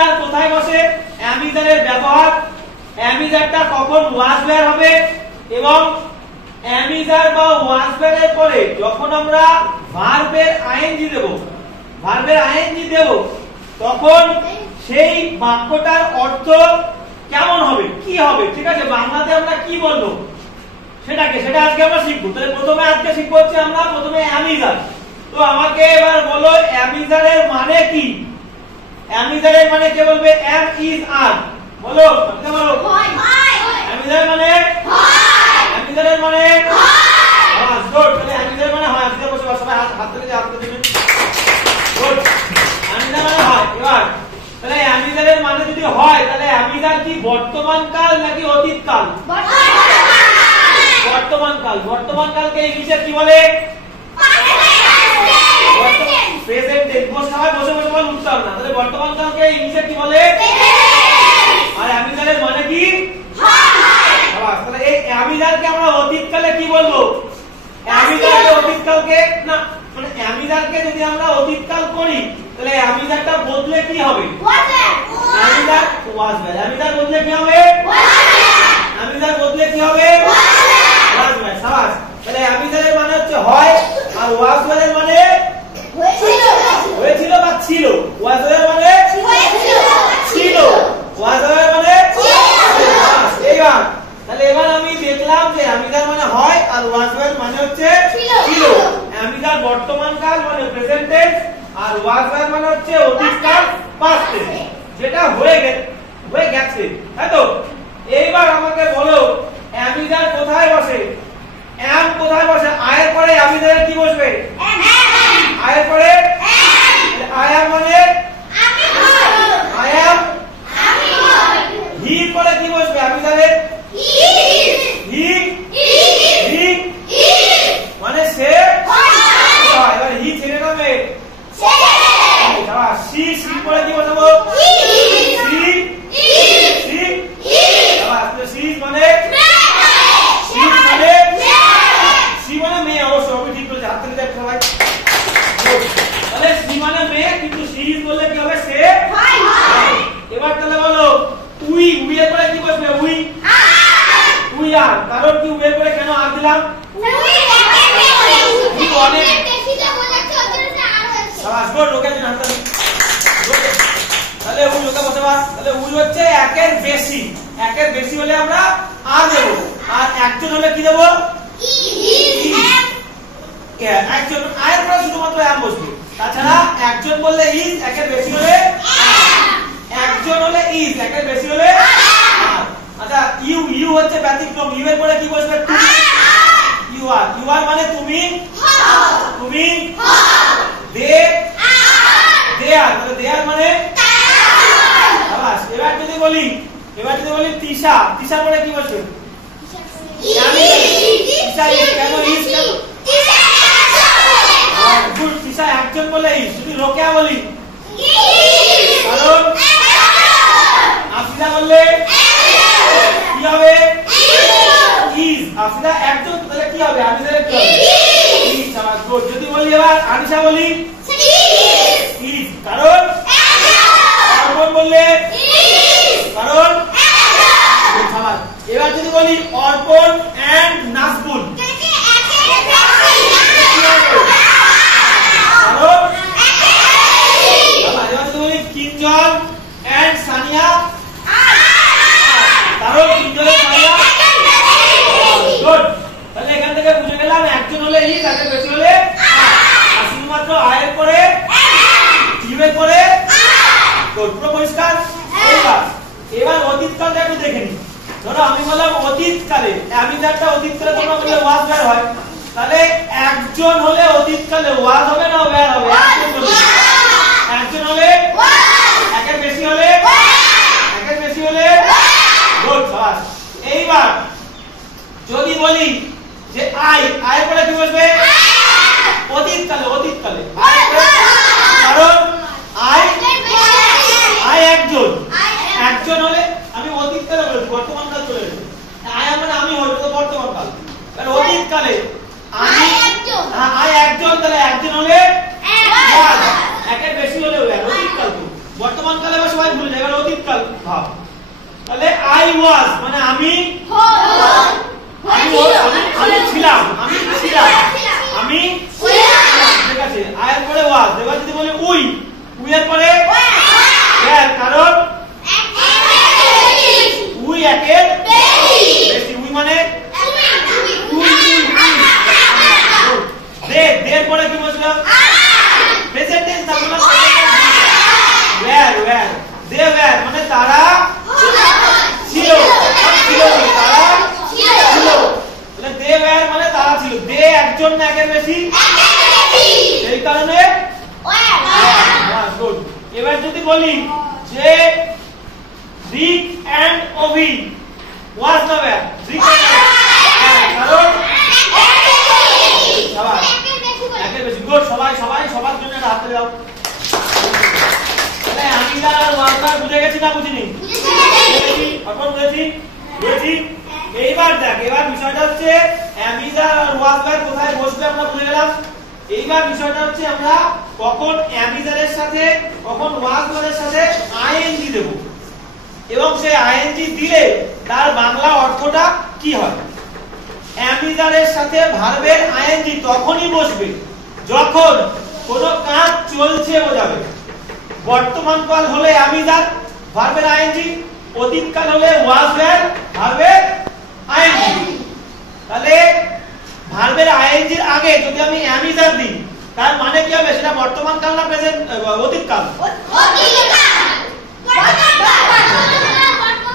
Am is are কোথায় বসে, অ্যামিজারের ব্যবহার, অ্যামিজারটা কখন ওয়াজ ওয়্যার হবে, এবং অ্যামিজার বা ওয়াজ ওয়্যারের পরে যখন আমরা ভার্বের আইএনজি দেব, তখন সেই বাক্যটার অর্থ কেমন হবে, কি হবে, ঠিক আছে, বাংলাতে আমরা কি বলবো সেটা আজকে আমরা শিখবো। তাহলে প্রথমে আজকে শিখবো হচ্ছে আমরা প্রথমে অ্যামিজার। তো আমাকে এবার বলো অ্যামিজারের মানে কি? অ্যামিজারের মানে কে বলবে? এম ইজ আর, বলো বলো। অ্যামিজারের মানে অ্যামিজারের মানে গুড। তাহলে অ্যামিজার মানে হয়, আজকে বসে সবাই হাত তুলে হাত তুলে দিবেন। গুড, অ্যামিজার মানে হয়। এবার তাহলে অ্যামিজারের মানে যদি হয় তাহলে অ্যামিজার কি বর্তমান কাল নাকি অতীত কাল? বর্তমান কাল। বর্তমান কালকে ইংলিশে কি বলে? Present tense. সবাই বসে বসে বল, উত্তর না। তাহলে বর্তমান কালকে ইংলিশে কি বলে? আর অ্যামিজারের মানে কি? তাহলে এই অ্যামিজারকে আমরা অতীত কালে কি বলবো? অ্যামিজারকে অতীত কালকে না, মানে অ্যামিজারকে যদি আমরা অতীত কাল করি তাহলে অ্যামিজারটা বদলে কি হবে? অ্যামিজার ওয়াজ ওয়্যার। অ্যামিজার বদলে কি হবে? অ্যামিজার বদলে কি হবে? ওয়াজ ওয়্যার। সাবাস। তাহলে অ্যামিজারের মানে হচ্ছে হয়, আর ওয়াজ ওয়্যারের মানে হয়েছিল বা ছিল। ওয়াজ ওয়্যার মানে ছিল, ওয়াজ ওয়্যার মানে এইবার। তাহলে এবার আমি দেখলাম যে অ্যামিজার মানে হয় আর ওয়াজ ওয়্যার মানে হচ্ছে ছিল। অ্যামিজার বর্তমান কাল মানে প্রেজেন্ট টেন্স, আর ওয়াজ ওয়্যার মানে হচ্ছে অতীত কাল পাস্ট টেন্স, যেটা হয়ে গেছে, তাই তো? এইবার আমাকে বলো অ্যামিজার কোথায় বসে? এম কোথায় বসে? আয়ের পরে অ্যামিজারের কি বসবে? আয়ের পরে আই এম মানে আই এম। হি পরে কি বসবে অ্যামিজারের? হি মানে সে। এবার হি ছেড়ে নামে সি। সি পরে কি বসাবো? সি মানে মেয়ে। অবশ্য আমি ঠিক বলেছি, হাত থেকে দেখ সবাই। তাহলে সি মানে মেয়ে, কিন্তু সি বললে কি হবে? সে। এবার তাহলে বলো উই। উই এর পরে কি বসবে? We are. কারণ কি উই এর পরে কেন আর দিলাম? তাহলে উই লোকা বসে। তাহলে উই হচ্ছে একের বেশি। একের বেশি হলে আমরা আর দেব, আর একজন হলে কি দেব? একজন। আয়ের পরে শুধুমাত্র এম বসবে, তাছাড়া একজন বললে ইজ, একের বেশি হলে একজন হলে ইজ, একের বেশি হলে আর। আচ্ছা ইউ হচ্ছে ব্যতিক্রম। ইউ এর পরে কি বসবে? You R. ইউ আর মানে তুমি, দে আর। তাহলে দে আর মানে এবার যদি বলি তিশা। তিশার পরে কি বসবে? কেন ইজ? গুড। তিশা একজন বলে ইজ। যদি রোকেয়া বলি কারণ আফিদা বললে কি হবে? ইজ। আফিদা একজন, তাহলে কি হবে? আফিদারে কি হবে? ইজ। গুড। যদি বলি এবার আনিশা বলি ইজ, কারণ অর্পণ বললে কারণ। এবার যদি বলি অর্পণ এন্ড নাজবুল, এবার যদি বলি কিঞ্জন এন্ড সানিয়া, কারণ কিঞ্জনের সানিয়া। গুড। তাহলে এখান থেকে বুঝে গেলাম একজন হলে ই, তাকে বেশি হলে আর, শুধুমাত্র আয়ের পরে ইউয়ের পরে। গুড। পুরো পরিষ্কার? এবার অতীত কালটা একটু দেখে নিই। ধরো আমি বললাম অতীত কালে, অ্যামিজারটা অতীত কালে তোমরা বললে ওয়াজ ওয়্যার হয়, তাহলে একজন হলে অতীত কালে ওয়াজ হবে না ওয়্যার হবে? একজন হলে একের বেশি হলে গুড। এইবার যদি বলি যে আয়ের পরে কি বসবে? অতীত কালে। কারণ একজন হলে আমি অতীত কালে বলেছি, বর্তমান কাল চলে গেছে। আয় মানে আমি হল, তো বর্তমান কাল। কারণ অতীত কালে আমি একজন, তাহলে একজন হলে একের বেশি হলে অতীত কাল। বর্তমান কাল ভর্তমানকাল এবার সবাই ভুলে যায়, এবার অতীতকাল ভাব। তাহলে আই ওয়াজ মানে আমি ছিলাম, ঠিক আছে। আই এর পরে ওয়াজ। এবার যদি বলি উই, উই এর পরে ওয়্যার, কারণ উই একের বেশি। উই মানে দে, দের পরে কি বলছিলাম? প্রেজেন্ট টেন্স না, বললাম ওয়্যার, ওয়্যার দে ওয়্যার মানে তারা ছিল, তারা ছিল। তাহলে দে ওয়্যার মানে তারা ছিল। দে একজন না একের বেশি, সেই কারণে গুড। এবার যদি বলি যে রিক এন্ড ওভি ওয়াজ না ওয়্যার, রিক কারণ সবাই একের বেশি। গুড, সবাই সবাই সবার জন্য একটা হাত দাও। তাহলে আমি আর ওয়াজবার বুঝে গেছি না বুঝিনি? এখন বুঝেছি। এইবার দেখ, এবার বিষয়টা হচ্ছে অ্যামিজার আর ওয়াজবার কোথায় বসবে আমরা বুঝে গেলাম। এইবার বিষয়টা হচ্ছে আমরা কখন অ্যামিজারের সাথে কখন ওয়াজবারের সাথে আইএনজি দেব, এবং সেই আইএনজি দিলে তার বাংলা অর্থটা কি হয়। অ্যামিজারের সাথে ভার্বের আইএনজি তখনই বসবে যখন কোনো কাজ চলছে বোঝাবে। বর্তমান কাল হলে অ্যামিজার ভার্বের আইএনজি, অতীতকাল হলে ওয়াজ ওয়্যার ভার্বের আইএনজি। তাহলে ভার্বের আইএনজির আগে যদি আমি অ্যামিজার দিই তার মানে কি হবে? সেটা বর্তমান কাল না প্রেজেন্ট অতীতকাল?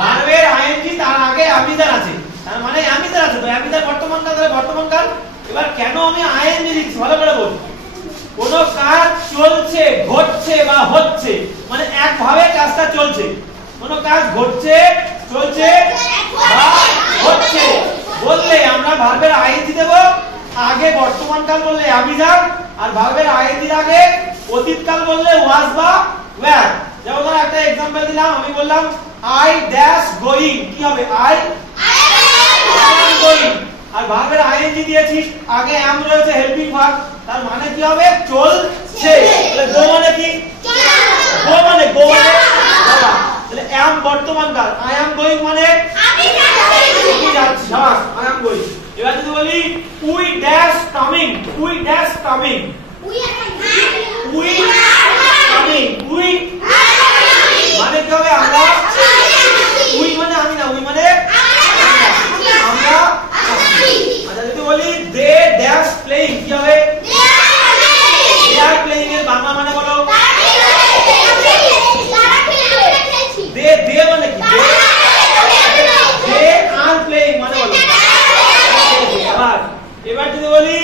ভার্বের আইএনজি তার আগে অ্যামিজার আছে, তার মানে অ্যামিজার আছে। তো অ্যামিজার বর্তমান কাল, তাহলে বর্তমান কাল। এবার কেন আমি আইএনজি দিচ্ছি ভালো করে বল। কোন কাজ চলছে, ঘটছে বা হচ্ছে, মানে একভাবে কাজটা চলছে। কোন কাজ ঘটছে, চলছে বা হচ্ছে বললে আমরা ভার্বের আইএনজি দেব। আগে বর্তমান কাল বললে অ্যামিজার, আর ভার্বের আইএনজির আগে অতীতকাল বললে ওয়াজ বা ওয়্যার। যেমন ধর একটা एग्जांपल দিলাম, আমি বললাম আই ড্যাশ গোইং, কি হবে? I am going. আর ভার্বের আইএনজি দিয়েছি, আগে অ্যাম রয়েছে হেল্পিং ভার্ব, তার মানে কি হবে? চলছে। তাহলে গো মানে কি? গো মানে যাওয়া। তাহলে অ্যাম বর্তমান কাল, আই অ্যাম গোইং মানে আমি যাচ্ছি, শাবাশ, আই অ্যাম গোইং। এবার যদি বলি we dash coming, we dash coming, we coming, we মানে কি হবে? আমরা, উই মানে আমি না, উই মানে আমরা। আচ্ছা যদি বলি দে ড্যাশ প্লেইং, কি হবে? দে আর প্লেইং এর বাংলা মানে বলো। দে দে মানে কি? দে আর প্লেইং মানে বলো। এবার যদি বলি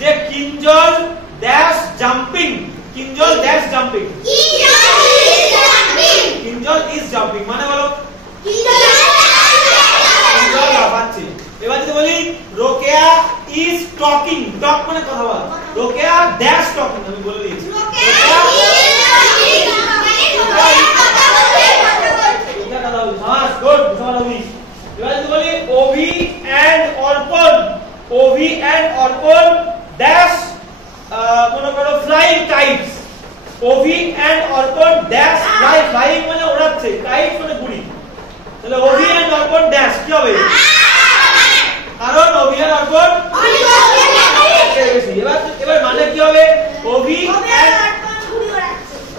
যে Kinjal dash jumping, Kinjal dash jumping, Kinjal is jumping মানে বলো। কিঞ্জল লাফাচ্ছে। এবার যদি বলি রোকেয়া ইজ টকিং, টক মানে কথা বলা, রোকেয়া ড্যাশ টকিং, আমি বলে দিয়েছি। এবার যদি বলি ওভি এন্ড অর্পণ, ওভি এন্ড অর্পণ ড্যাশ মনে করো ফ্লাইং কাইটস, ওভি এন্ড অর্পণ ড্যাশ ফ্লাই, ফ্লাইং মানে ওড়াচ্ছে, কাইট মানে ঘুড়ি। তাহলে ওভি এন্ড অর্পণ ড্যাশ কি হবে? কারণ ওভি এন্ড অর্পণ বেশি। এবার মানে কি হবে? ওভি এন্ড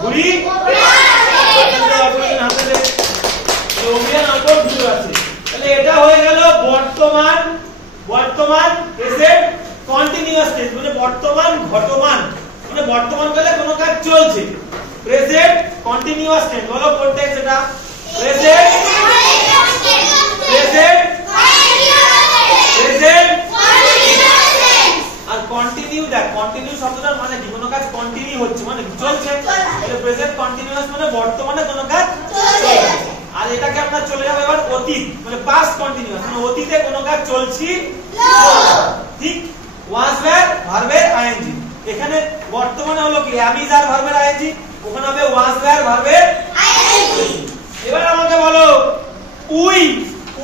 ঘুড়ি, ওভি এন্ড অর্পণ ঘুড়ি আছে। তাহলে এটা হয়ে গেল বর্তমান, বর্তমান প্রেজেন্ট কন্টিনিউয়াস টেন্স, মানে বর্তমান ঘটমান, মানে বর্তমান কালে কোনো কাজ চলছে। প্রেজেন্ট কন্টিনিউয়াস টেন্স বলো কোনটা? সেটা প্রেজেন্ট, প্রেজেন্ট, প্রেজেন্ট আর কন্টিনিউ। দেখ কন্টিনিউ শব্দটার মানে কি? কোনো কাজ কন্টিনিউ হচ্ছে মানে চলছে। তাহলে প্রেজেন্ট কন্টিনিউয়াস মানে বর্তমানে কোনো কাজ চলছে। আর এটাকে আমরা চলে যাব এবার অতীত, মানে পাস্ট কন্টিনিউয়াস, মানে অতীতে কোনো কাজ চলছি। ঠিক। ওয়াজ ওয়্যার ভার্বের আইএনজি, এখানে বর্তমানে হলো কি? অ্যামিজার ভার্বের আইএনজি, ওখানে হবে ওয়াজ ওয়্যার ভার্বের আইএনজি। এবার আমাকে বলো উই,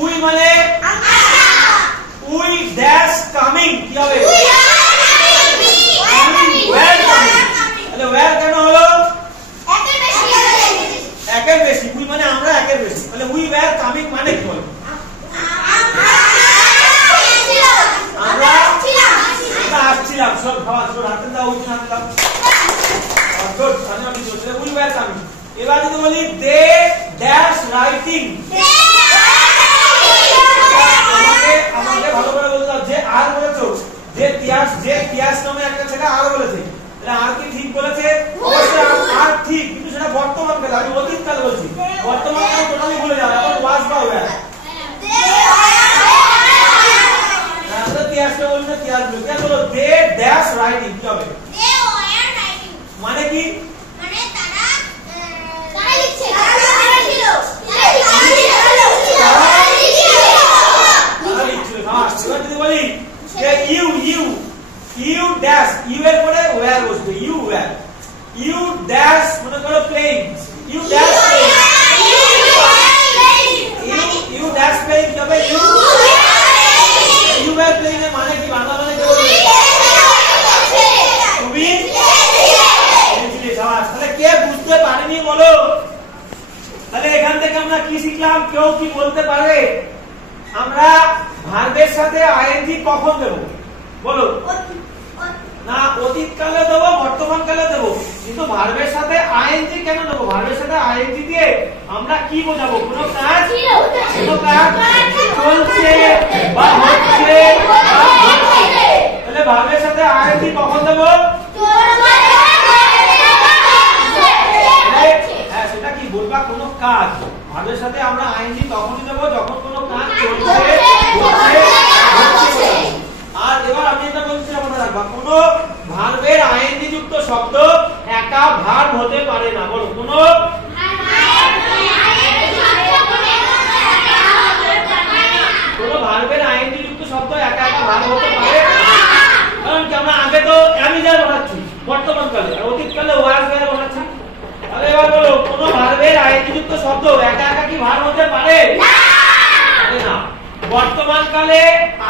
উই মানে উই ড্যাশ কামিং, কি হবে? ওয়্যার কেন হলো? একের বেশি, উই মানে আমরা একের বেশি, তাহলে উই ওয়্যার কামিং মানে কি বল? আমরা আসছিলাম। সব খাওয়া সব হাতে দাও, উই হাতে দাও। গুড, আমি বলছি উই ওয়্যার কামিং। এবার যদি বলি দে ড্যাশ রাইটিং, আমাকে ভালো করে বলতে দাও। যে আর বলেছো, যে তিয়াস নামে একটা ছেলে আর বলেছে, তাহলে আর কি ঠিক বলেছে? অবশ্যই আর ঠিক, কিন্তু সেটা বর্তমান কালে, আমি অতীত কালে বলছি। বর্তমান কালে টোটালি ভুলে যাও, এখন ওয়াজ বা ওয়্যার। আমরা তিয়াসকে বলি না, তিয়াস বলি। কেন বলো দে ড্যাশ রাইটিং? কি হবে? দে ওয়্যার রাইটিং মানে কি? মানে তারা লিখছে, তারা ছিল, এবার যদি বলি যে ইউ ড্যাশ, ইউ এর পরে ওয়্যার বসবে, ইউ ড্যাশ মনে করো playing, you dash playing, you dash playing কি হবে? ইউ ওয়্যার প্লেইং এর মানে কি? বাংলা মানে কি বলবে? তুমি বুঝলি? সবাই তাহলে কে বুঝতে পারেনি বলো? তাহলে এখান থেকে আমরা কি শিখলাম? কেউ কি বলতে পারবে আমরা ভার্বের সাথে আইএনজি কখন দেব? বলো। না, অতীত কালে দেব, বর্তমান কালে দেব, কিন্তু ভার্বের সাথে আইএনজি কেন দেব? ভার্বের সাথে আইএনজি দিয়ে আমরা কি বোঝাবো? কোনো কাজ চলছে বা হচ্ছে। তাহলে ভার্বের সাথে আইএনজি কখন দেব? হ্যাঁ, সেটা কি বলবা? কোনো কাজ। ভার্বের সাথে আমরা আইএনজি তখনই দেব যখন কোনো কাজ চলছে, হচ্ছে। আর এবার আমি এটা বলছিলাম, মনে রাখবা, কোনো ভার্বের আইএনজি যুক্ত শব্দ একা ভার্ব হতে পারে না। বলো, কোনো ভার্বের আইএনজি যুক্ত শব্দ একা ভার্ব হতে পারে না। কারণ কি? আমরা আগে তো আমি যা বানাচ্ছি বর্তমান কালে, আর অতীত কালে ওয়াজ ওয়্যার বানাচ্ছি। তাহলে এবার বলো, কোনো ভার্বের আইএনজি যুক্ত শব্দ একা কি ভার্ব হতে পারে না? না। বর্তমান কালে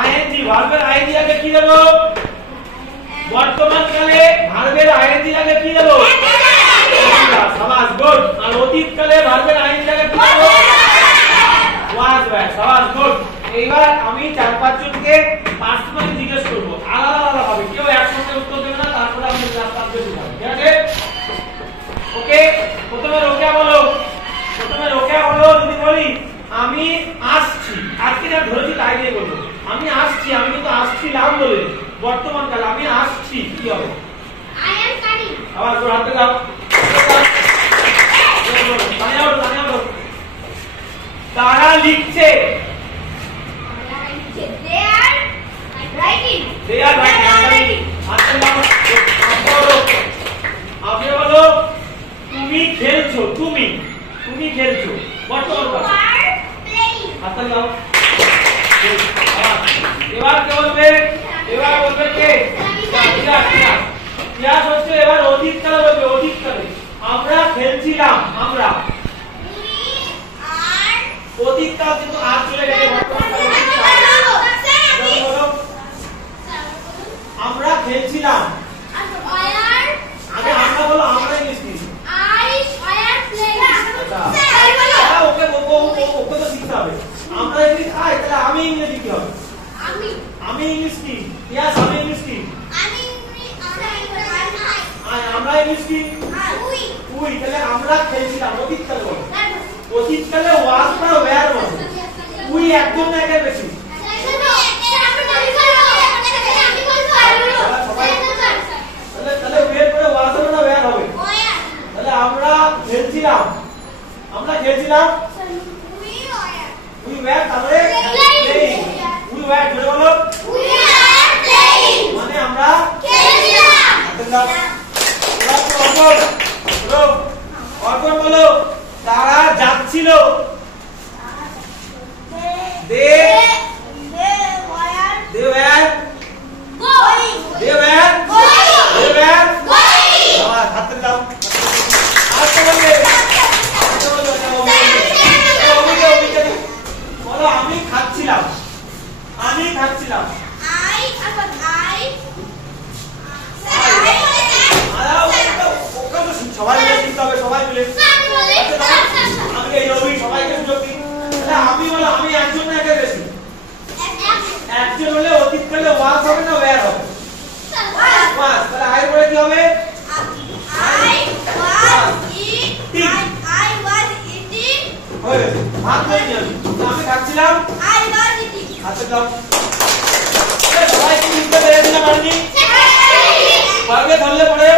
আইএনজি, ভার্বের আইএনজি আগে কি দেব? বর্তমান কালে ভার্বের আইএনজি আগে কি দেব? সাবাস, গুড। আর অতীত কালে ভার্বের আইএনজি আগে কি দেব? ওয়াজ ওয়্যার। সাবাস, গুড। এইবার আমি 4-5 জনকে পার্সোনালি জিজ্ঞেস করব, আলাদা আলাদা ভাবে, কেউ একসঙ্গে উত্তর দেবে না, তারপরে আমি ক্লাস করতে শুরু করব। ঠিক আছে? ওকে, প্রথমে রোকেয়া বলো। যদি বলি আমি আসছি, আজকে যা ধরেছি তাই দিয়ে বলবো। আমি আসছি, আমি কিন্তু আসছিলাম বলে বর্তমান কালে আমি আসছি, কি হবে? I am coming. আবার জোর হাতে দাও। তারা লিখছে। They are writing. হাতে দাও। আপনি বলো তুমি খেলছো, তুমি খেলছো বর্তমান কালে। হাতে দাও। এবার কে বলবে? কে? তিয়াস হচ্ছে এবার অতীত কালে বলবে। অতীত কালে আমরা খেলছিলাম, আমরা। অতীত কাল কিন্তু আজ চলে গেছে, বর্তমান কালে বলো আমরা খেলছিলাম। আগে আমরা বলো, আমরা ইংলিশ কি? ওকে তো শিখতে হবে। আমরা ইংলিশ আয়, তাহলে আমি ইংরেজি কি হবে? আমি ইংলিশ কি? ইয়াস, আমি ইংলিশ কি? আমরা ইংলিশ কি? উই। তাহলে আমরা খেলছিলাম অতীত কালে বলো। অতীত কালে ওয়াজ বা ওয়্যার বলো। উই একদম না একের বেশি? তাহলে ওয়ের পরে ওয়াজ হবে না ওয়্যার হবে? তাহলে আমরা খেলছিলাম, উই ওয়্যার, তাহলে উই ওয়্যার জোরে বলো। মানে আমরা অর্পণ বলো। তারা যাচ্ছিল। They were হাতে দাও। আরেকটা বলবে, বলো আমি খাচ্ছিলাম। সবাই মিলে শিখতে হবে, সবাই মিলে। ইট করলে ওয়াজ হবে না ওয়্যার হবে? ওয়াজ। তাহলে আই পরে কি হবে? হয়ে গেছে। ভাত করে নিয়ে আসি। আমি খাচ্ছিলাম। হাতে দাও। সবাই কি লিখতে পেরেছি না পারিনি? পারবে ধরলে পরে